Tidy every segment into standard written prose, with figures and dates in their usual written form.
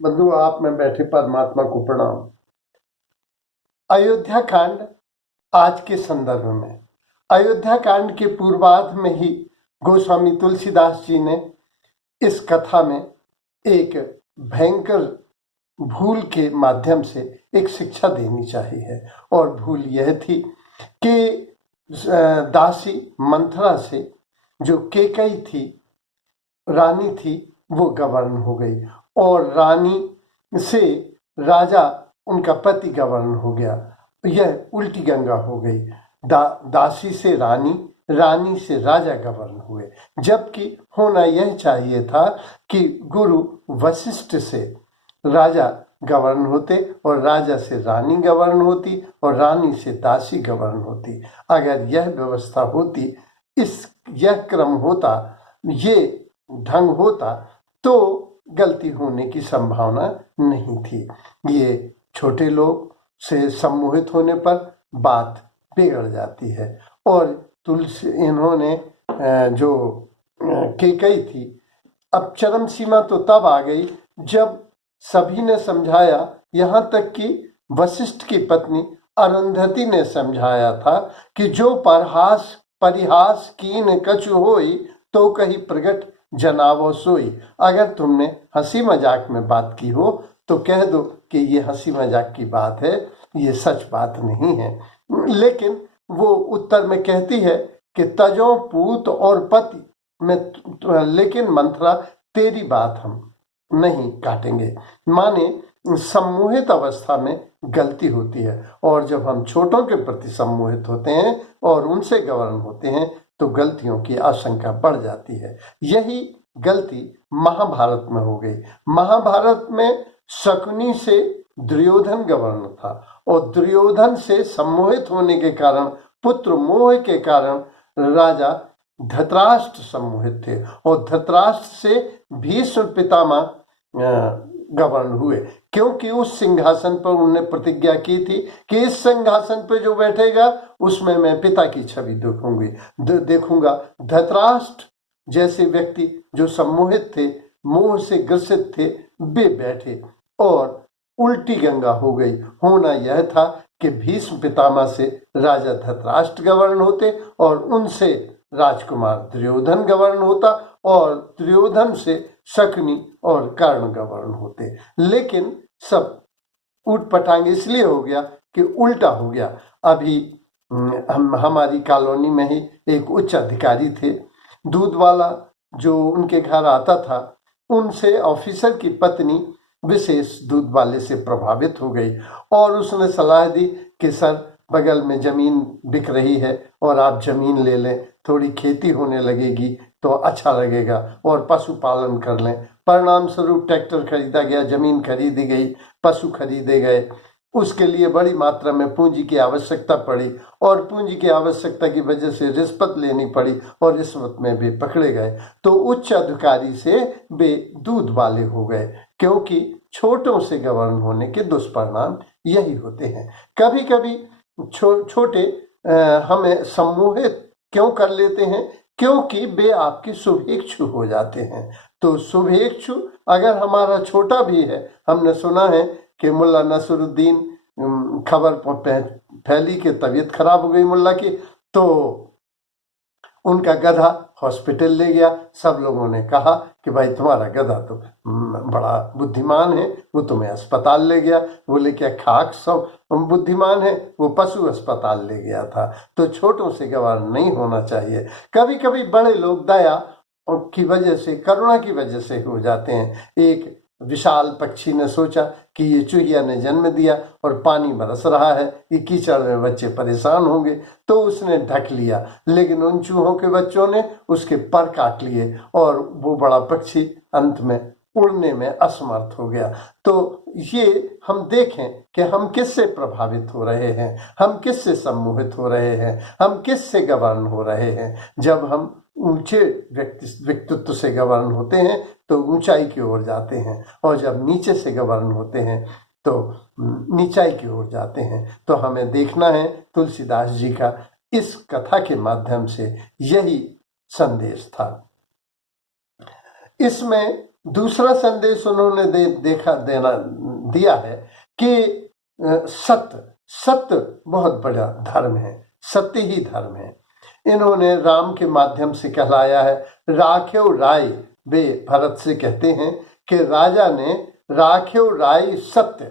बंधु, आप में बैठे परमात्मा को प्रणाम। अयोध्या कांड आज के संदर्भ में, अयोध्या कांड के पूर्वार्ध में ही गोस्वामी तुलसीदास जी ने इस कथा में एक भयंकर भूल के माध्यम से एक शिक्षा देनी चाहिए। और भूल यह थी कि दासी मंथरा से जो केकई थी, रानी थी, वो गवर्न हो गई और रानी से राजा उनका पति गवर्न हो गया। यह उल्टी गंगा हो गई। दासी से रानी, रानी से राजा गवर्न हुए, जबकि होना यह चाहिए था कि गुरु वशिष्ठ से राजा गवर्न होते और राजा से रानी गवर्न होती और रानी से दासी गवर्न होती। अगर यह व्यवस्था होती, यह क्रम होता, ये ढंग होता, तो गलती होने की संभावना नहीं थी। ये छोटे लोग से सम्मोहित होने पर बात बिगड़ जाती है। और तुलसी इन्होंने जो केकई थी, अब चरम सीमा तो तब आ गई जब सभी ने समझाया, यहाँ तक कि वशिष्ठ की पत्नी अरुंधति ने समझाया था कि जो परिहास कीन कछु होई तो कहीं प्रगट जनावो सोई। अगर तुमने हंसी मजाक में बात की हो तो कह दो कि ये हंसी मजाक की बात है, ये सच बात नहीं है। लेकिन वो उत्तर में कहती है कि तजो पूत और पति में, लेकिन मंथरा तेरी बात हम नहीं काटेंगे। माने सम्मोहित अवस्था में गलती होती है, और जब हम छोटों के प्रति सम्मोहित होते हैं और उनसे गवर्न होते हैं तो गलतियों की आशंका बढ़ जाती है। यही गलती महाभारत में हो गई। महाभारत में शकुनी से दुर्योधन गवर्न था और दुर्योधन से सम्मोहित होने के कारण, पुत्र मोह के कारण राजा धृतराष्ट्र सम्मोहित थे और धृतराष्ट्र से भीष्म पितामह गवर्न हुए, क्योंकि उस सिंहासन पर उन्होंने प्रतिज्ञा की थी कि इस सिंहासन पर जो बैठेगा उसमें मैं पिता की छवि देखूंगा। धृतराष्ट्र जैसे व्यक्ति जो सम्मोहित थे, मोह से ग्रसित थे, वे बैठे और उल्टी गंगा हो गई। होना यह था कि भीष्म पितामह से राजा धृतराष्ट्र गवर्न होते और उनसे राजकुमार दुर्योधन गवर्न होता और दुर्योधन से शकुनी और कर्ण गवर्न होते। लेकिन सब उठपटांग इसलिए हो गया कि उल्टा हो गया। अभी हमारी कॉलोनी में ही एक उच्च अधिकारी थे, दूध वाला जो उनके घर आता था, उनसे ऑफिसर की पत्नी विशेष दूध वाले से प्रभावित हो गई और उसने सलाह दी कि सर, बगल में जमीन बिक रही है और आप जमीन ले लें, थोड़ी खेती होने लगेगी तो अच्छा लगेगा और पशुपालन कर लें। परिणाम स्वरूप ट्रैक्टर खरीदा गया, जमीन खरीदी गई, पशु खरीदे गए। उसके लिए बड़ी मात्रा में पूंजी की आवश्यकता पड़ी और पूंजी की आवश्यकता की वजह से रिश्वत लेनी पड़ी और रिश्वत में भी पकड़े गए। तो उच्च अधिकारी से वे दूध वाले हो गए, क्योंकि छोटों से गवर्न होने के दुष्परिणाम यही होते हैं। कभी कभी छोटे हमें सम्मोहित क्यों कर लेते हैं? क्योंकि वे आपके शुभेच्छु हो जाते हैं। तो शुभेच्छु अगर हमारा छोटा भी है, हमने सुना है कि मुल्ला नसरुद्दीन खबर फैली कि तबीयत खराब हो गई मुल्ला की, तो उनका गधा हॉस्पिटल ले गया। सब लोगों ने कहा कि भाई तुम्हारा गधा तो बड़ा बुद्धिमान है, वो तुम्हें अस्पताल ले गया। बोले क्या खाक सब बुद्धिमान है? वो पशु अस्पताल ले गया था। तो छोटों से गवार नहीं होना चाहिए। कभी कभी बड़े लोग दया की वजह से, करुणा की वजह से हो जाते हैं। एक विशाल पक्षी ने सोचा कि ये चूहिया ने जन्म दिया और पानी बरस रहा है, ये कीचड़ में बच्चे परेशान होंगे, तो उसने ढक लिया। लेकिन उन चूहों के बच्चों ने उसके पर काट लिए और वो बड़ा पक्षी अंत में उड़ने में असमर्थ हो गया। तो ये हम देखें कि हम किससे प्रभावित हो रहे हैं, हम किससे सम्मोहित हो रहे हैं, हम किससे गवर्न हो रहे हैं। जब हम ऊंचे व्यक्तित्व से गवर्न होते हैं तो ऊंचाई की ओर जाते हैं, और जब नीचे से गवर्न होते हैं तो नीचाई की ओर जाते हैं। तो हमें देखना है तुलसीदास जी का इस कथा के माध्यम से यही संदेश था। इसमें दूसरा संदेश उन्होंने दिया है कि सत्य बहुत बड़ा धर्म है, सत्य ही धर्म है। इन्होंने राम के माध्यम से कहलाया है राखेव राय। वे भरत से कहते हैं कि राजा ने राखेव राय सत्य,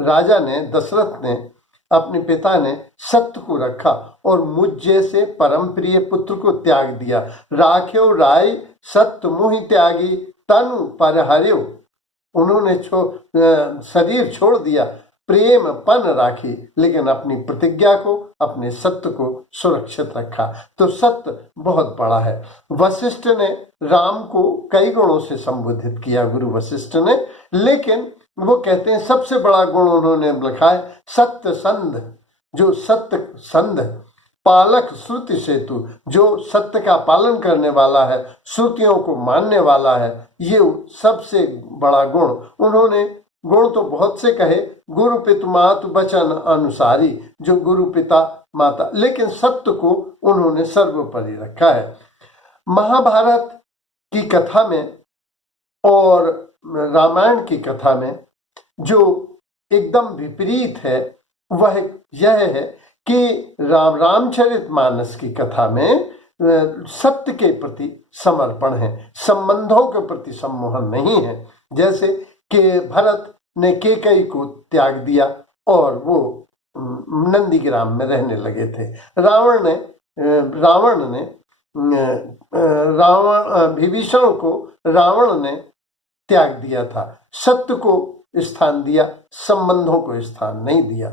राजा ने, दशरथ ने, अपने पिता ने सत्य को रखा और मुझ जैसे परम प्रिय पुत्र को त्याग दिया। राखेव राय सत्य मुहि त्यागी तनु पर हरियो। उन्होंने शरीर छोड़ दिया, प्रेम पन राखी, लेकिन अपनी प्रतिज्ञा को, अपने सत्य को सुरक्षित रखा। तो सत्य बहुत बड़ा है। वशिष्ठ ने राम को कई गुणों से संबोधित किया, गुरु वशिष्ठ ने, लेकिन वो कहते हैं सबसे बड़ा गुण उन्होंने लिखा है सत्य संध। जो सत्य संध, पालक श्रुति सेतु, जो सत्य का पालन करने वाला है, श्रुतियों को मानने वाला है, ये सबसे बड़ा गुण। उन्होंने गुण तो बहुत से कहे, गुरु पिता मातु वचन अनुसारी, जो गुरु पिता माता, लेकिन सत्य को उन्होंने सर्वोपरि रखा है। महाभारत की कथा में और रामायण की कथा में जो एकदम विपरीत है वह यह है कि रामचरितमानस की कथा में सत्य के प्रति समर्पण है, संबंधों के प्रति सम्मोहन नहीं है। जैसे कि भरत ने केकई को त्याग दिया और वो नंदीग्राम में रहने लगे थे। विभीषण को रावण ने त्याग दिया था, सत्य को स्थान दिया, संबंधों को स्थान नहीं दिया।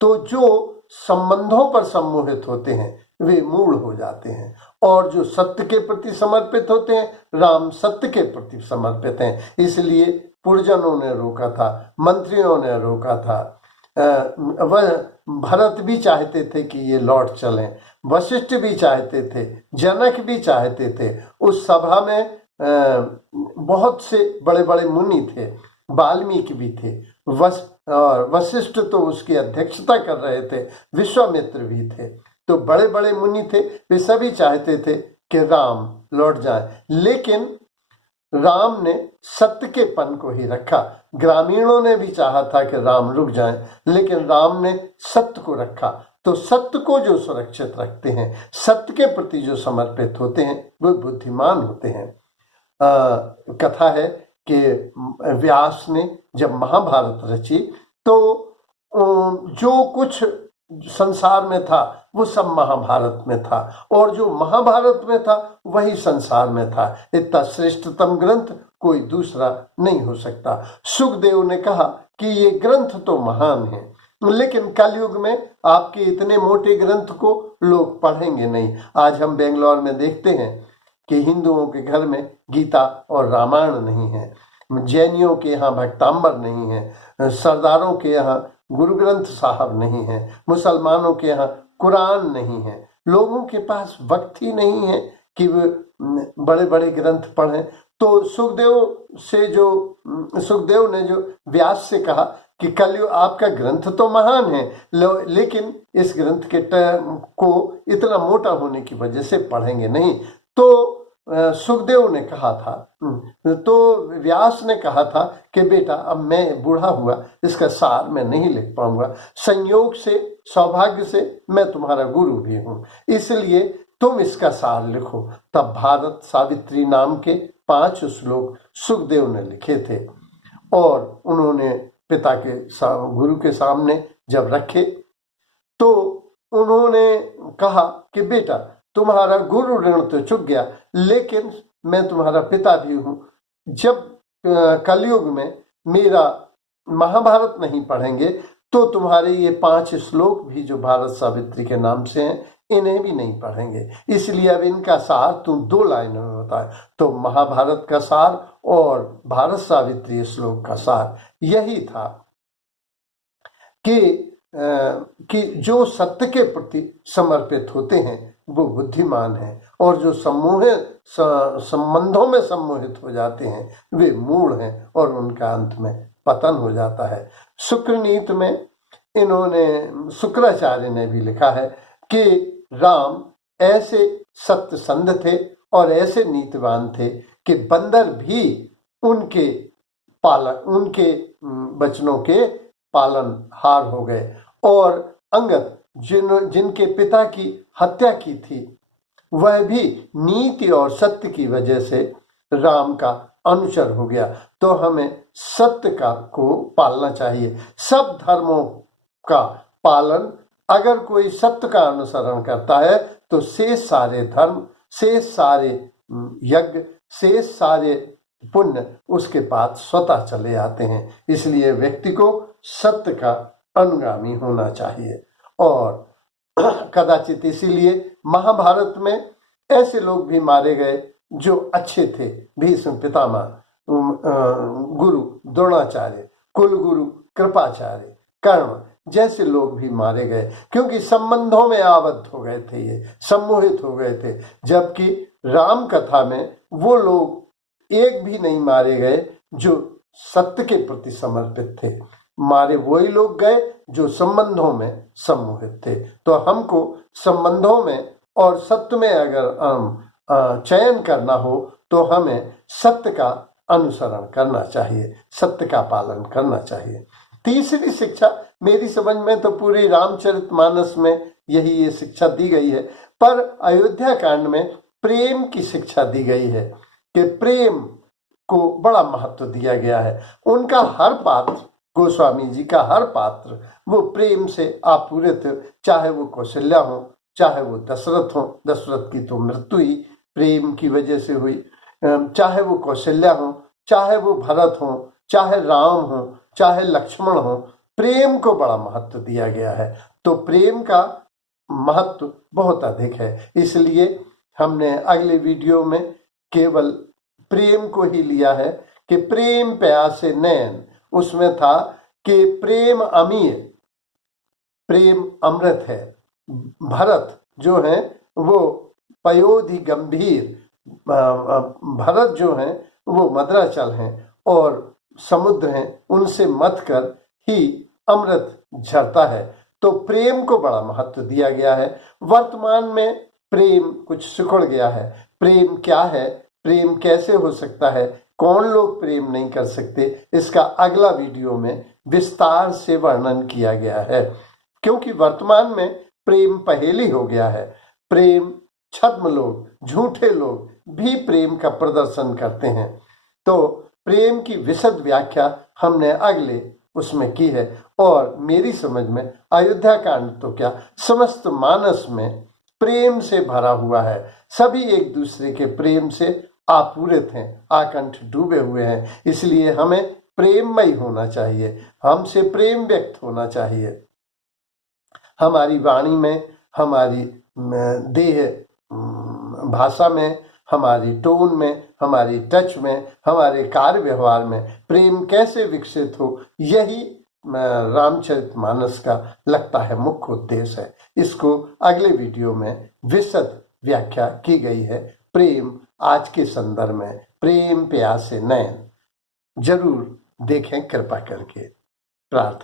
तो जो संबंधों पर सम्मोहित होते हैं वे मूढ़ हो जाते हैं, और जो सत्य के प्रति समर्पित होते हैं, राम सत्य के प्रति समर्पित हैं। इसलिए पुरजनों ने रोका था, मंत्रियों ने रोका था, वह भरत भी चाहते थे कि ये लौट चलें, वशिष्ठ भी चाहते थे, जनक भी चाहते थे। उस सभा में बहुत से बड़े बड़े मुनि थे, वाल्मीकि भी थे, वशिष्ठ तो उसकी अध्यक्षता कर रहे थे, विश्वामित्र भी थे। तो बड़े बड़े मुनि थे, वे सभी चाहते थे कि राम लौट जाए, लेकिन राम ने सत्य के पन को ही रखा। ग्रामीणों ने भी चाहा था कि राम रुक जाएं, लेकिन राम ने सत्य को रखा। तो सत्य को जो सुरक्षित रखते हैं, सत्य के प्रति जो समर्पित होते हैं, वे बुद्धिमान होते हैं। कथा है कि व्यास ने जब महाभारत रची तो जो कुछ संसार में था वो सब महाभारत में था, और जो महाभारत में था वही संसार में था। इतना श्रेष्ठतम ग्रंथ कोई दूसरा नहीं हो सकता। सुखदेव ने कहा कि ये ग्रंथ तो महान है, लेकिन कलयुग में आपके इतने मोटे ग्रंथ को लोग पढ़ेंगे नहीं। आज हम बेंगलोर में देखते हैं कि हिंदुओं के घर में गीता और रामायण नहीं है, जैनियों के यहाँ भक्तांबर नहीं है, सरदारों के यहाँ गुरु ग्रंथ साहब नहीं है, मुसलमानों के यहाँ कुरान नहीं है। लोगों के पास वक्त ही नहीं है कि वे बड़े बड़े ग्रंथ पढ़ें। तो सुखदेव ने जो व्यास से कहा कि कलयुग आपका ग्रंथ तो महान है, लेकिन इस ग्रंथ के को इतना मोटा होने की वजह से पढ़ेंगे नहीं। तो सुखदेव ने कहा था, तो व्यास ने कहा था कि बेटा अब मैं बूढ़ा हुआ, इसका सार मैं नहीं लिख पाऊंगा, संयोग से, सौभाग्य से मैं तुम्हारा गुरु भी हूँ, इसलिए तुम इसका सार लिखो। तब भारत सावित्री नाम के 5 श्लोक सुखदेव ने लिखे थे, और उन्होंने पिता के गुरु के सामने जब रखे तो उन्होंने कहा कि बेटा तुम्हारा गुरु ऋण तो चुक गया, लेकिन मैं तुम्हारा पिता भी हूँ। जब कलयुग में मेरा महाभारत नहीं पढ़ेंगे तो तुम्हारे ये 5 श्लोक भी जो भारत सावित्री के नाम से हैं, इन्हें भी नहीं पढ़ेंगे। इसलिए अब इनका सार तुम 2 लाइनों में बताए। तो महाभारत का सार और भारत सावित्री श्लोक का सार यही था कि जो सत्य के प्रति समर्पित होते हैं वो बुद्धिमान हैं, और जो संबंधों में सम्मोहित हो जाते हैं वे मूढ़ हैं, और उनका अंत में पतन हो जाता है। शुक्रनीति में शुक्राचार्य ने भी लिखा है कि राम ऐसे सत्य संध थे और ऐसे नीतिवान थे कि बंदर भी उनके उनके वचनों के पालनहार हो गए। और अंगद जिनके पिता की हत्या की थी, वह भी नीति और सत्य की वजह से राम का अनुचर हो गया। तो हमें सत्य को पालना चाहिए। सब धर्मों का पालन, अगर कोई सत्य का अनुसरण करता है तो शेष सारे धर्म, शेष सारे यज्ञ, शेष सारे पुण्य उसके पास स्वतः चले आते हैं। इसलिए व्यक्ति को सत्य का अनुगामी होना चाहिए। और कदाचित इसीलिए महाभारत में ऐसे लोग भी मारे गए जो अच्छे थे। भीष्म पितामह, गुरु द्रोणाचार्य, कुलगुरु कृपाचार्य, कर्ण जैसे लोग भी मारे गए, क्योंकि संबंधों में आबद्ध हो गए थे, ये सम्मोहित हो गए थे। जबकि राम कथा में वो लोग एक भी नहीं मारे गए जो सत्य के प्रति समर्पित थे। मारे वही लोग गए जो संबंधों में सम्मोहित थे। तो हमको संबंधों में और सत्य में अगर चयन करना हो तो हमें सत्य का अनुसरण करना चाहिए, सत्य का पालन करना चाहिए। तीसरी शिक्षा मेरी समझ में तो पूरी रामचरितमानस में यही ये शिक्षा दी गई है, पर अयोध्या कांड में प्रेम की शिक्षा दी गई है कि प्रेम को बड़ा महत्व दिया गया है। उनका हर पात्र, गोस्वामी जी का हर पात्र वो प्रेम से आपूरित, चाहे वो कौशल्या हो, चाहे वो दशरथ हो, दशरथ की तो मृत्यु ही प्रेम की वजह से हुई, चाहे वो कौशल्या हो, चाहे वो भरत हो, चाहे राम हो, चाहे लक्ष्मण हो, प्रेम को बड़ा महत्व दिया गया है। तो प्रेम का महत्व बहुत अधिक है। इसलिए हमने अगले वीडियो में केवल प्रेम को ही लिया है कि प्रेम प्यासे नैन, उसमें था कि प्रेम अमीय, प्रेम अमृत है। भरत जो है वो पयोधि गंभीर, भरत जो है वो मद्राचल हैं और समुद्र हैं, उनसे मथ कर ही अमृत झरता है। तो प्रेम को बड़ा महत्व दिया गया है। वर्तमान में प्रेम कुछ सिकुड़ गया है। प्रेम क्या है, प्रेम कैसे हो सकता है, कौन लोग प्रेम नहीं कर सकते, इसका अगला वीडियो में विस्तार से वर्णन किया गया है। क्योंकि वर्तमान में प्रेम पहेली हो गया है। प्रेम छद्म लोग, झूठे लोग भी प्रेम का प्रदर्शन करते हैं। तो प्रेम की विशद व्याख्या हमने अगले उसमें की है। और मेरी समझ में अयोध्या कांड तो क्या, समस्त मानस में प्रेम से भरा हुआ है। सभी एक दूसरे के प्रेम से आपूरित हैं, आकंठ डूबे हुए हैं। इसलिए हमें प्रेममय होना चाहिए, हमसे प्रेम व्यक्त होना चाहिए। हमारी वाणी में, हमारी देह भाषा में, हमारी टोन में, हमारी टच में, हमारे कार्य व्यवहार में प्रेम कैसे विकसित हो, यही रामचरितमानस का लगता है मुख्य उद्देश्य है। इसको अगले वीडियो में विशद व्याख्या की गई है। प्रेम आज के संदर्भ में प्रेम प्यासे नयन जरूर देखें, कृपा करके। प्रार्थना।